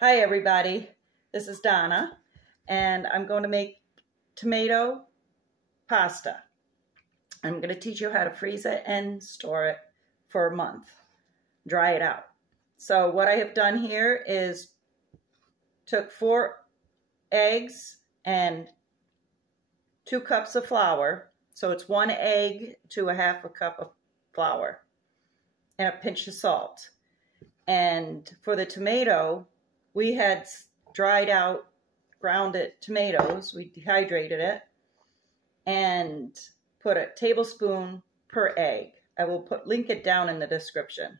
Hi everybody, this is Donna and I'm going to make tomato pasta. I'm going to teach you how to freeze it and store it for a month, dry it out. So what I have done here is took 4 eggs and 2 cups of flour. So it's 1 egg to 1/2 cup of flour and a pinch of salt. And for the tomato, we had dried out, grounded tomatoes. We dehydrated it and put a tablespoon per egg. I will link it down in the description.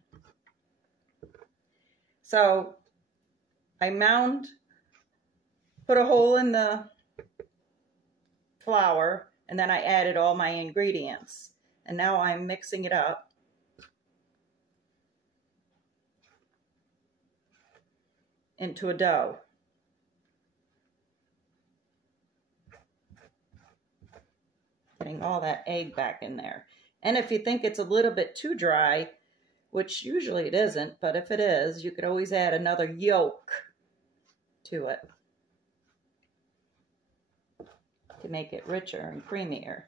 So I put a hole in the flour, and then I added all my ingredients. And now I'm mixing it up. Into a dough. Getting all that egg back in there. And if you think it's a little bit too dry, which usually it isn't, but if it is, you could always add another yolk to it to make it richer and creamier.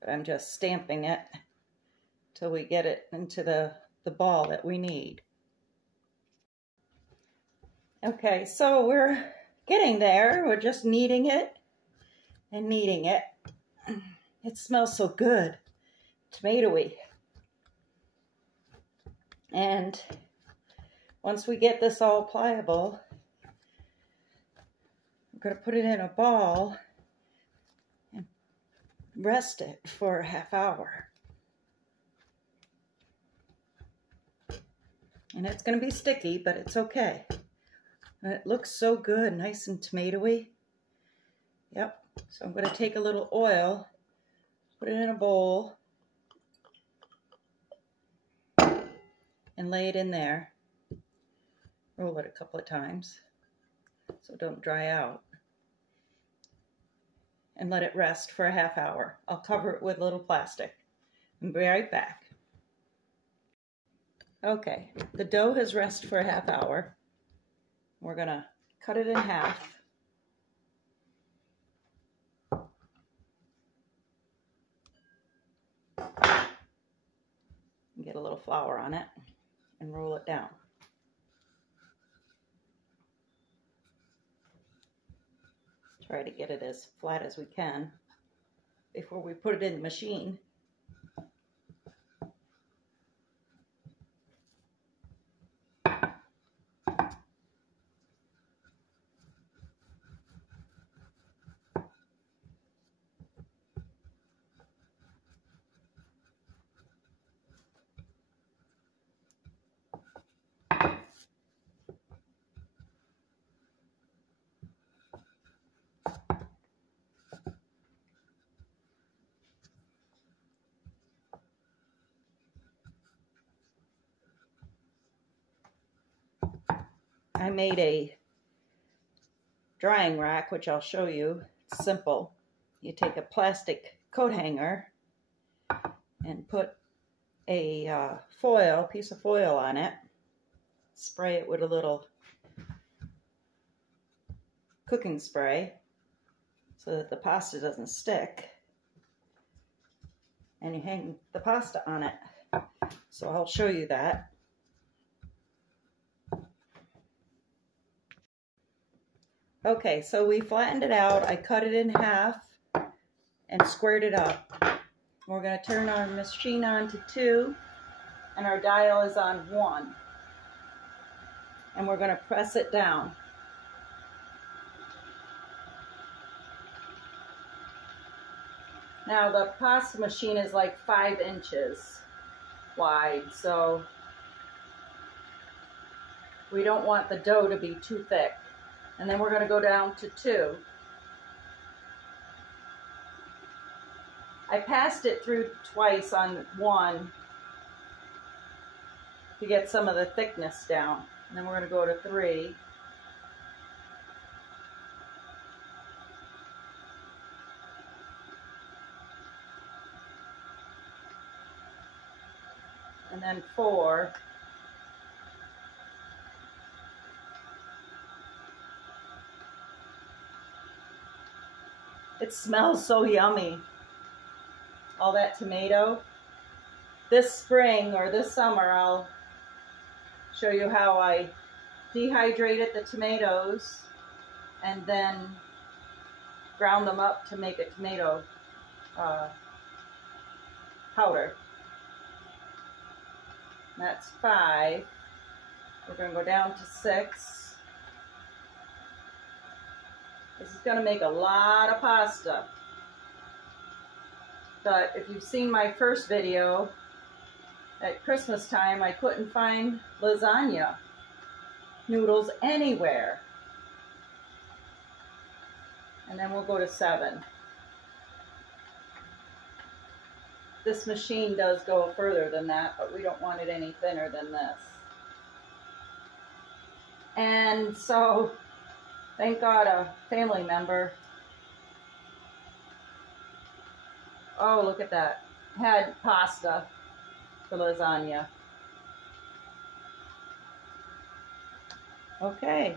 But I'm just stamping it till we get it into the ball that we need. Okay, so we're getting there. We're just kneading it and kneading it. It smells so good, tomatoey. And once we get this all pliable, I'm going to put it in a ball and rest it for a ½ hour. And it's going to be sticky, but it's okay. And it looks so good, nice and tomatoey. Yep. So I'm going to take a little oil, put it in a bowl, and lay it in there. Roll it a couple of times so don't dry out. And let it rest for a ½ hour. I'll cover it with a little plastic. I'll be right back. Okay, the dough has rested for a ½ hour. We're going to cut it in half. Get a little flour on it and roll it down. Try to get it as flat as we can before we put it in the machine. I made a drying rack, which I'll show you. It's simple. You take a plastic coat hanger and put a piece of foil on it. Spray it with a little cooking spray so that the pasta doesn't stick. And you hang the pasta on it. So I'll show you that. Okay, so we flattened it out. I cut it in half and squared it up. We're going to turn our machine on to 2, and our dial is on 1. And we're going to press it down. Now the pasta machine is like 5 inches wide, so we don't want the dough to be too thick. And then we're going to go down to 2. I passed it through twice on 1 to get some of the thickness down. And then we're going to go to 3. And then 4. It smells so yummy. All that tomato. This spring or this summer, I'll show you how I dehydrated the tomatoes and then ground them up to make a tomato powder. That's 5. We're going to go down to 6. This is going to make a lot of pasta. But if you've seen my first video, at Christmas time, I couldn't find lasagna noodles anywhere. And then we'll go to 7. This machine does go further than that, but we don't want it any thinner than this. And so, thank God a family member, oh look at that, had pasta for lasagna. Okay,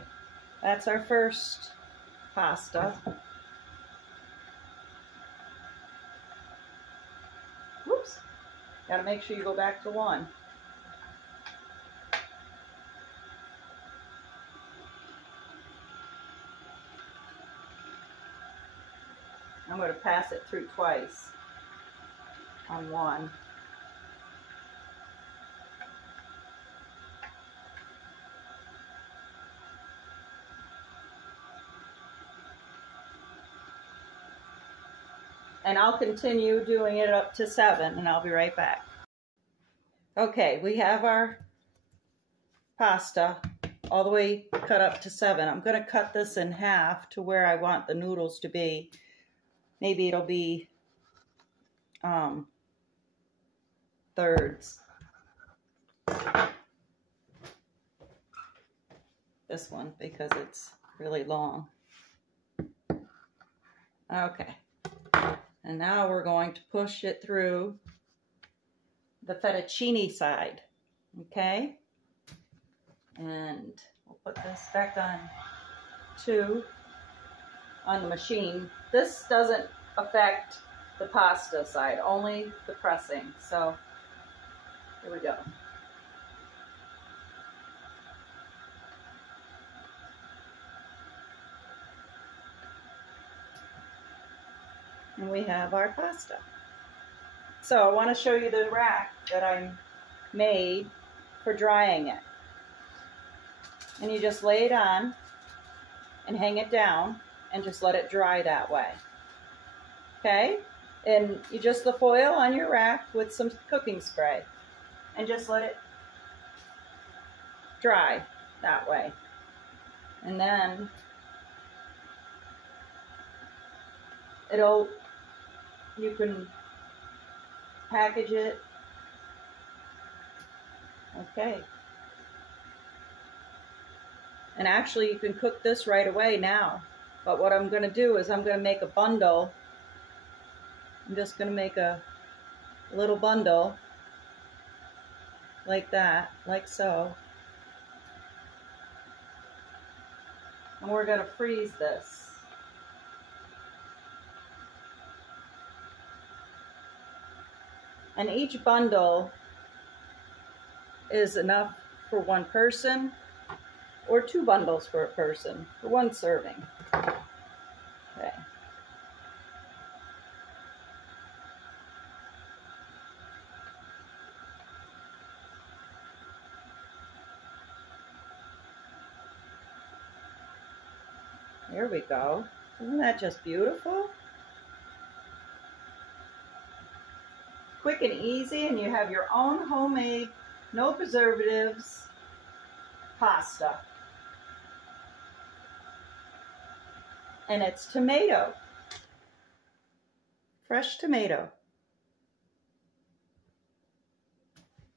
that's our first pasta. Whoops, gotta make sure you go back to 1. I'm going to pass it through twice on 1. And I'll continue doing it up to 7, and I'll be right back. Okay, we have our pasta all the way cut up to 7. I'm going to cut this in half to where I want the noodles to be. Maybe it'll be thirds. This one, because it's really long. Okay. And now we're going to push it through the fettuccine side. Okay? And we'll put this back on 2 on the machine. This doesn't affect the pasta side, only the pressing. So here we go. And we have our pasta. So I want to show you the rack that I made for drying it. And you just lay it on and hang it down and just let it dry that way. Okay? And you just the foil on your rack with some cooking spray and just let it dry that way. And then you can package it. Okay. And actually you can cook this right away now. But what I'm going to do is I'm going to make a bundle. I'm just going to make a little bundle like that, like so. And we're going to freeze this. And each bundle is enough for 1 person, or 2 bundles for a person, for 1 serving. Okay. There we go. Isn't that just beautiful? Quick and easy, and you have your own homemade, no preservatives pasta. And it's tomato. Fresh tomato.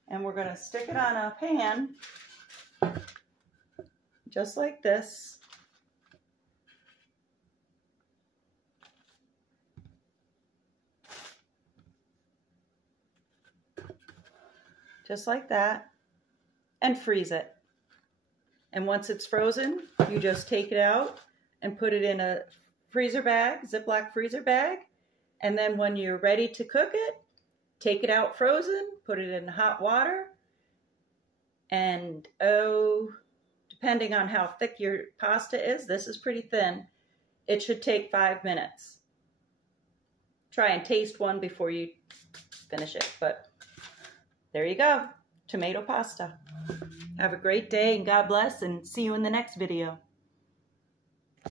And we're going to stick it on a pan, just like this. Just like that, and freeze it. And once it's frozen, you just take it out and put it in a freezer bag, Ziploc freezer bag. And then when you're ready to cook it, take it out frozen, put it in hot water. And depending on how thick your pasta is, this is pretty thin, it should take 5 minutes. Try and taste one before you finish it, but there you go, tomato pasta. Have a great day and God bless, and see you in the next video.